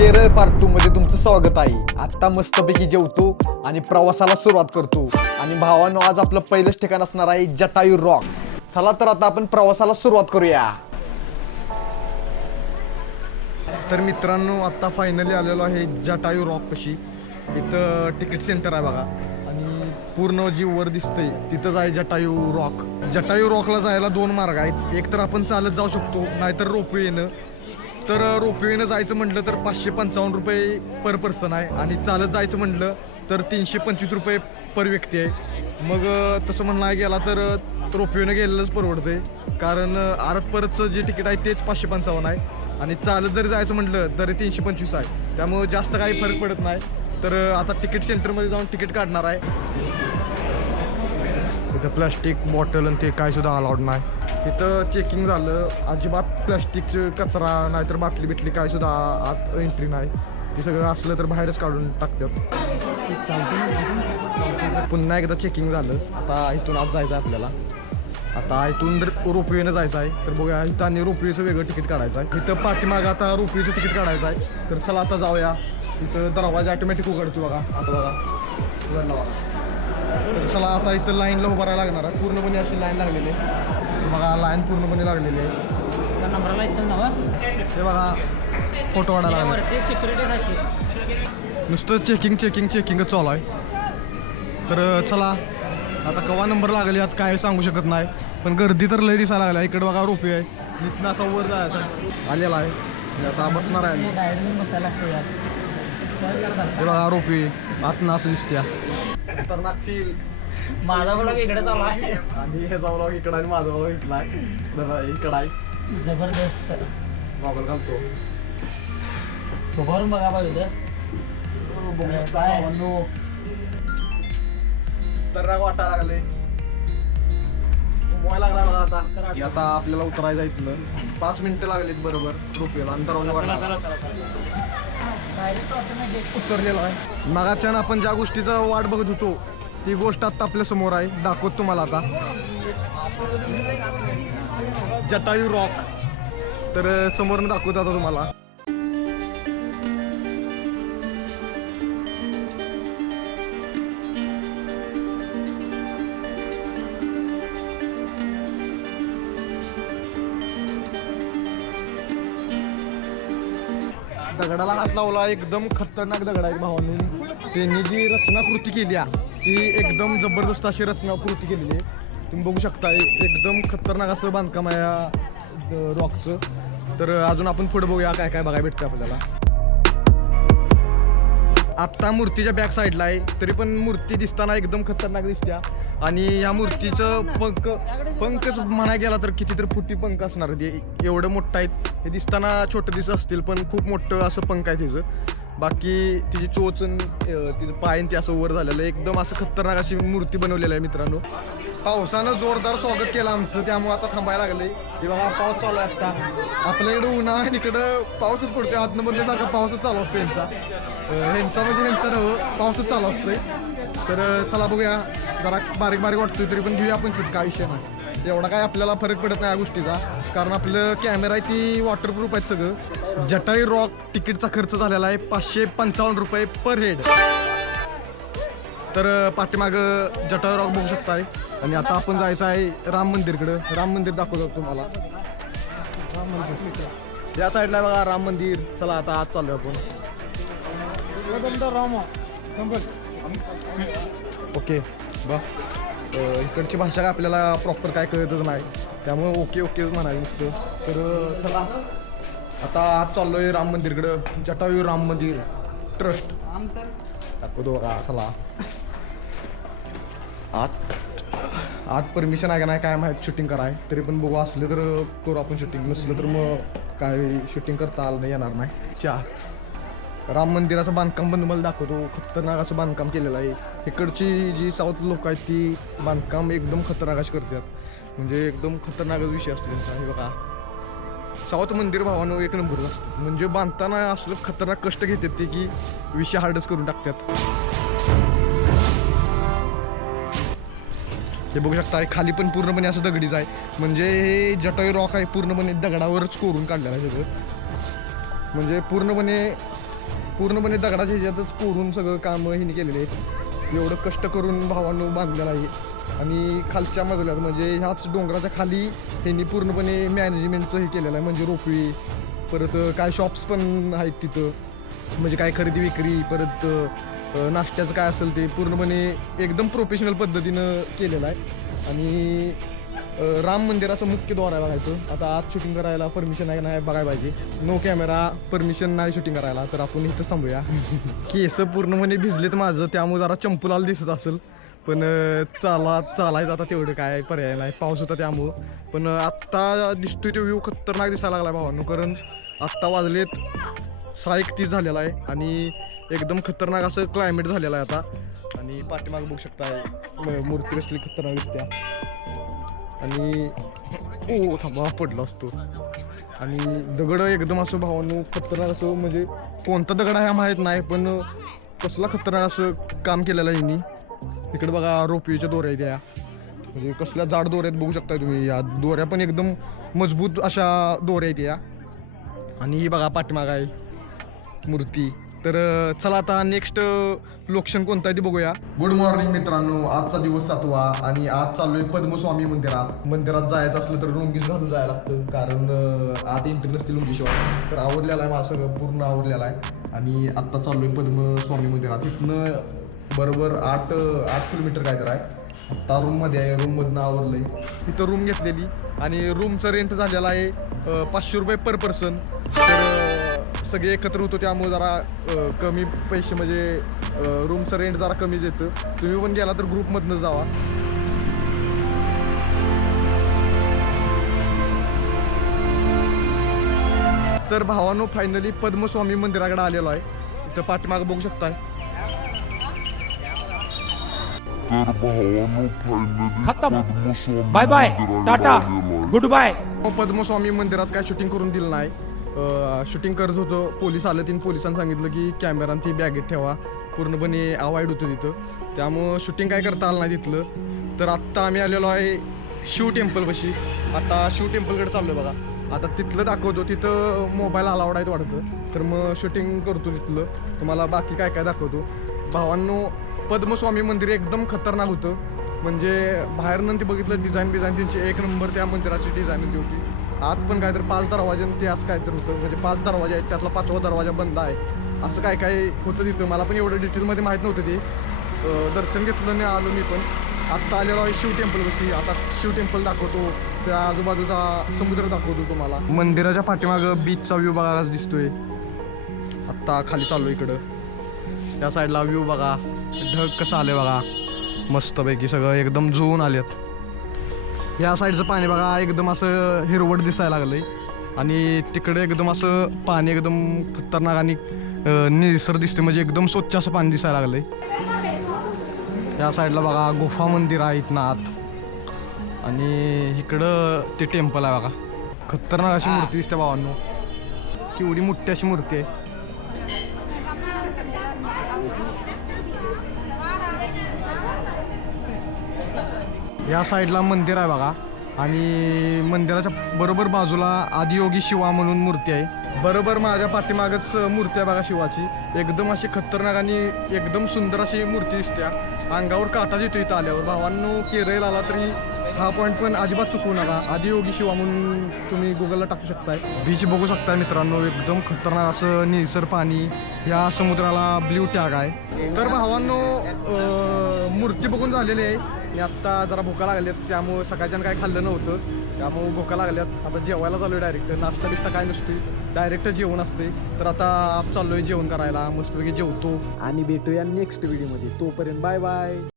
Kerala part 2 मध्ये तुमचं स्वागत आहे. आता मस्तपैकी जेवतो आणि प्रवासाला सुरुवात करतो. आणि भावानो, आज आपलं पहिलंच ठिकाण असणार आहे जटायू रॉक. चला तर आता आपण प्रवासाला सुरुवात करूया. तर मित्रांनो, आता फायनली आलेलो आहे जटायू रॉक पाशी. इथं तिकीट सेंटर आहे बघा आणि पूर्ण जी वर दिसतंय तिथंच आहे जटायू रॉक. जटायू रॉकला जायला दोन मार्ग आहेत. एक तर आपण चालत जाऊ शकतो, नाहीतर रोपवेनं. तर रोपवेनं जायचं म्हटलं तर 555 रुपये पर पर्सन आहे आणि चालत जायचं म्हटलं तर 325 रुपये पर व्यक्ती आहे. मग तसं म्हणायला गेला तर रोपवेनं गेलेलंच परवडतंय, कारण आरत परतचं जे तिकीट आहे तेच 555 आहे आणि चालत जरी जायचं म्हटलं तरी 325 आहे. त्यामुळं जास्त काही फरक पडत नाही. तर आता तिकीट सेंटरमध्ये जाऊन तिकीट काढणार आहे. इथं प्लास्टिक बॉटल आणि ते काय सुद्धा अलाउड नाही. इथं चेकिंग झालं, अजिबात प्लास्टिकचं कचरा नाहीतर बाटली बिटली काय सुद्धा आत एंट्री नाही. ते सगळं असलं तर बाहेरच काढून टाकतात. पुन्हा एकदा चेकिंग झालं. आता इथून आज जायचं आहे आपल्याला. आता इथून रोपवेनं जायचं आहे. तर बघूया, इथं आणि रोपवेचं वेगळं तिकीट काढायचं आहे. इथं पाठीमागं आता रोपवेचं तिकीट काढायचं आहे. तर चला आता जाऊया. इथं दरवाजा ऑटोमॅटिक उघडतो बघा. आता बघा उघडला बघा. तर चला आता इथं लाईनला उभं राहायला लागणार आहे. पूर्णपणे अशी लाईन लागलेली आहे. बघा लाईन पूर्णपणे लागलेली आहे. नंबरला इथं नवा ते बघा फोटो काढायला लागले. ते सिक्युरिटीज असते. नुसतं चेकिंगच चालू आहे. तर चला आता केव्हा नंबर लागले यात काय सांगू शकत नाही, पण गर्दी तर लय दिसायला लागल्या. इकडे बघा रोपवे आहे, इथनं असा वर जायचा आलेला आहे. आता बसणार आहे. डायरेक्ट बसायला लागतो यार. हे बघा रोपवे आतनं असं दिसत्या. खतरनाक फील. माझा ब्लॉग इकडे चालू आहे आणि हे जाऊ लाग इकडं आणि माझा भाऊ इथला आहे. इकडं आहे जबरदस्त. गॉगल घालतो. उभारून बघा पाहिजे काय तर राग वाटायला लागले. मोबाईल लागला बघा. आता आपल्याला उतरायचं इथनं 5 मिनिटं लागलीत बरोबर रोपवेला. आणि दरवाजा वाटला उतरलेला आहे. मगाच्यानं आपण ज्या गोष्टीचा वाट बघत होतो ती गोष्ट आता आपल्या समोर आहे. दाखवतो तुम्हाला आता जटायू रॉक. तर समोरनं दाखवतो आता तुम्हाला. दगडाला हात लावला. एकदम खतरनाक दगड आहे भावांनी. त्यांनी जी रचनाकृती केली आहे ती एकदम जबरदस्त अशी रचनाकृती केलेली आहे. तुम्ही बघू शकता एकदम खतरनाक असं बांधकाम आहे या रॉकचं. तर अजून आपण पुढे बघूया काय काय बघायला भेटतं आपल्याला. आत्ता मूर्तीच्या बॅक साईडला आहे, तरी पण मूर्ती दिसताना एकदम खतरनाक दिसत्या. आणि या मूर्तीचं पंखच म्हणायला गेला तर कितीतरी फुटी पंख असणार. ते एवढं मोठं आहेत. हे दिसताना छोटं दिसत असतील पण खूप मोठं असं पंख आहे तिचं. बाकी तिची चोच तिचं पायन ते असं वर झालेलं एकदम असं खतरनाक अशी मूर्ती बनवलेली आहे मित्रांनो. पावसानं जोरदार स्वागत केलं आमचं, त्यामुळे आता थांबायला लागले. हे बघा पाऊस चालू आहे आता. आपल्याकडं उन्हाळा आणि इकडं पाऊसच पडतोय. आतनं मधल्यासारखा पाऊसच चालू असतो ह्यांचा म्हणजे ह्यांचा नवं पाऊसच चालू असतोय. तर चला बघूया. जरा बारीक वाटतोय तरी पण घेऊया आपण शूट. काय विषय नाही, एवढा काय आपल्याला फरक पडत नाही या गोष्टीचा, कारण आपलं कॅमेरा आहे ती वॉटरप्रूफ आहेत सगळं. जटायू रॉक तिकीटचा खर्च झालेला आहे 555 रुपये पर हेड. तर पाठीमागं जटायू रॉक बघू शकताय. आणि आता आपण जायचं आहे राम मंदिरकडं. राम मंदिर दाखवतो तुम्हाला. या साईडला बघा राम मंदिर. चला आता आज चालू आपण. ओके बा इकडची भाषा काय आपल्याला प्रॉपर काय कळतच नाही, त्यामुळे ओके म्हणाली नुसतं. तर चला आता आज चाललोय राम मंदिरकडं. जटायू राम मंदिर ट्रस्ट दाखवतो बघा. चला आज परमिशन आहे का नाही काय माहीत शूटिंग कराय, तरी पण बघू. असले तर करू आपण शूटिंग, नसलं तर मग काय शूटिंग करता आलं नाही, येणार नाही. राम मंदिराचं बांधकाम पण तुम्हाला दाखवतो. खतरनाक असं बांधकाम केलेलं आहे. इकडची जी साऊथ लोक आहेत ती बांधकाम एकदम खतरनाक अशी करतात. म्हणजे एकदम खतरनाकच विषय असतो त्यांचा. हे बघा साऊथ मंदिर भावानं एक नंबर असतं. म्हणजे बांधताना असलं खतरनाक कष्ट घेतात ते की विषय हार्डच करून टाकतात. हे बघू शकता खाली पण पूर्णपणे असं दगडीच आहे. म्हणजे हे जटायू रॉक आहे पूर्णपणे दगडावरच कोरून काढलेलं आहे सगळं. म्हणजे पूर्णपणे पूर्णपणे दगडाच्या ह्याच्यातच कोरून सगळं काम हिने केलेले आहे. एवढं कष्ट करून भावांनो बांधलेलं आहे. आणि खालच्या मजल्यात म्हणजे ह्याच डोंगराच्या खाली ह्यांनी पूर्णपणे मॅनेजमेंटचं हे केलेलं आहे. म्हणजे रोपवे, परत काय शॉप्स पण आहेत तिथं, म्हणजे काय खरेदी विक्री, परत नाश्त्याचं काय असेल ते पूर्णपणे एकदम प्रोफेशनल पद्धतीनं केलेलं आहे. आणि राम मंदिराचं मुख्य द्वार आहे बघायचं. आता आत शूटिंग करायला परमिशन आहे नाही बघायला पाहिजे. नो कॅमेरा परमिशन नाही शूटिंग करायला, तर आपण इथंच थांबूया. केस पूर्णपणे भिजलेत माझं, त्यामुळे जरा चंपूलाल दिसत असेल. पण चालायचं आता तेवढं काय पर्याय नाही, पाऊस होता त्यामुळं. पण आत्ता दिसतोय तो व्ह्यू खतरनाक दिसायला लागला भावांनो, कारण आत्ता वाजलेत 6:31 झालेला आहे आणि एकदम खतरनाक असं क्लायमेट झालेलं आहे आता. आणि पाठीमाग बघू शकताय मूर्ती कसली खतरनाक दिसत्या. आणि ओ थांबा पडलो असतो. आणि दगड एकदम असं भावांनो खतरनाक असं, म्हणजे कोणता दगड आहे माहीत नाही, पण कसला खतरनाक असं काम केलेलं आहे यांनी. इकडे बघा रोपवेच्या दोऱ्या आहेत, या म्हणजे कसल्या जाड दोऱ्या आहेत बघू शकता तुम्ही. या दोऱ्या पण एकदम मजबूत अशा दोऱ्या आहेत या. आणि ही बघा पाठीमाग आहे मूर्ती. तर चला आता नेक्स्ट लोकेशन कोणतं आहे ते बघूया. गुड मॉर्निंग मित्रांनो, आजचा दिवस 7वा आणि आज चाललोय पद्मस्वामी मंदिरात. मंदिरात जायचं असलं तर लुंगीच घालून जायला लागतं, कारण आत एंट्री नसते लुंगीशिवाय. तर आवरलेला आहे माझं सगळं, पूर्ण आवरलेलं आहे. आणि आत्ता चाललोय पद्मस्वामी मंदिरात. इथनं बरोबर 8 किलोमीटर काय तर आहे. आत्ता रूममध्ये आहे, रूममधनं आवरलंय. तिथं रूम घेतलेली आणि रूमचं रेंट झालेलं आहे 500 रुपये पर पर्सन. तर सगळे एकत्र होतो त्यामुळे जरा कमी पैसे, म्हणजे रूमचं रेंट जरा कमीच येतं. तुम्ही पण गेला तर ग्रुपमधनं जावा. तर भावानो फायनली पद्मस्वामी मंदिराकडे आलेलो आहे. इथं पाठीमागं बघू शकताय. खत्म, bye bye, tata, goodbye. Padmaswami मंदिरात काय शूटिंग करून दिलं नाही. शूटिंग करत होतो, पोलीस आले. पोलिसांनी सांगितलं की कॅमेरा ती बॅगेत ठेवा, पूर्णपणे अवॉइड होतं तिथं, त्यामुळं शूटिंग काय करता आलं नाही तिथलं. तर आत्ता आम्ही आलेलो आहे शिव टेम्पलपाशी. आता शिव टेम्पलकडे चाललो बघा. आता तिथलं दाखवतो, तिथं मोबाईल अलाउड आहेत वाटतं. तर मग शूटिंग करतो तिथलं, तुम्हाला बाकी काय काय दाखवतो. भावांनो पद्मस्वामी मंदिर एकदम खतरनाक होतं. म्हणजे बाहेरनं ते बघितलं, डिझाईन त्यांची एक नंबर त्या मंदिराची डिझाईन ती होती. आत पण काय तर 5 दरवाजे ते असं काय तर होतं, म्हणजे 5 दरवाजे आहेत, त्यातला 5वा दरवाजा बंद आहे, असं काय काय होतं तिथं. मला पण एवढं डिटेलमध्ये माहीत नव्हतं ते. दर्शन घेतलं नाही आलो मी पण. आत्ता आलेलो आहे शिव टेम्पलपाशी. आता शिव टेम्पल दाखवतो, त्या आजूबाजूचा समुद्र दाखवतो तुम्हाला. मंदिराच्या पाठीमागं बीचचा व्ह्यू बघा कसं दिसतोय. आत्ता खाली चाललो इकडं, त्या साईडला व्ह्यू बघा, ढग कसं आले बघा, मस्तपैकी सगळं एकदम जुळून आलेत. ह्या साईडचं पाणी बघा एकदम असं हिरवट दिसायला लागलंय. आणि तिकडे एकदम असं पाणी एकदम खतरनाक आणि निसर दिसते, म्हणजे एकदम स्वच्छ असं पाणी दिसायला लागलंय. या साईडला बघा गुफा मंदिर आहे इथनं आत. आणि इकडं ते टेम्पल आहे बघा. खतरनाक अशी मूर्ती दिसते भावांनो, केवढी मोठी अशी मूर्ती आहे. या साईडला मंदिर आहे बघा. आणि मंदिराच्या बरोबर बाजूला आदियोगी शिवा म्हणून मूर्ती आहे. बरोबर माझ्या पाठीमागच मूर्ती आहे बघा शिवाची. एकदम अशी खतरनाक आणि एकदम सुंदर अशी मूर्ती दिसते. अंगावर काटा येतो इथं आल्यावर. भावांनो केरळ आला तरी हा पॉईंट पण अजिबात चुकवू नका. आदियोगी शिवा म्हणून तुम्ही गुगलला टाकू शकताय. बीच बघू शकताय मित्रांनो, एकदम खतरनाक असं निसर पाणी. या समुद्राला ब्ल्यू टॅग आहे. तर भावांनो मूर्ती बघून झालेली आहे आणि आत्ता जरा भुका लागल्यात, त्यामुळं सकाळच्यानं काय खाल्लं नव्हतं, त्यामुळं भुका लागल्यात. आता जेवायला चालू आहे डायरेक्ट. नाश्ता बिस्ता काय नसते, डायरेक्ट जेवण असते. तर आता आप चाललो आहे जेवण करायला, मस्तपैकी जेवतो आणि भेटूया नेक्स्ट व्हिडिओमध्ये. तोपर्यंत बाय बाय.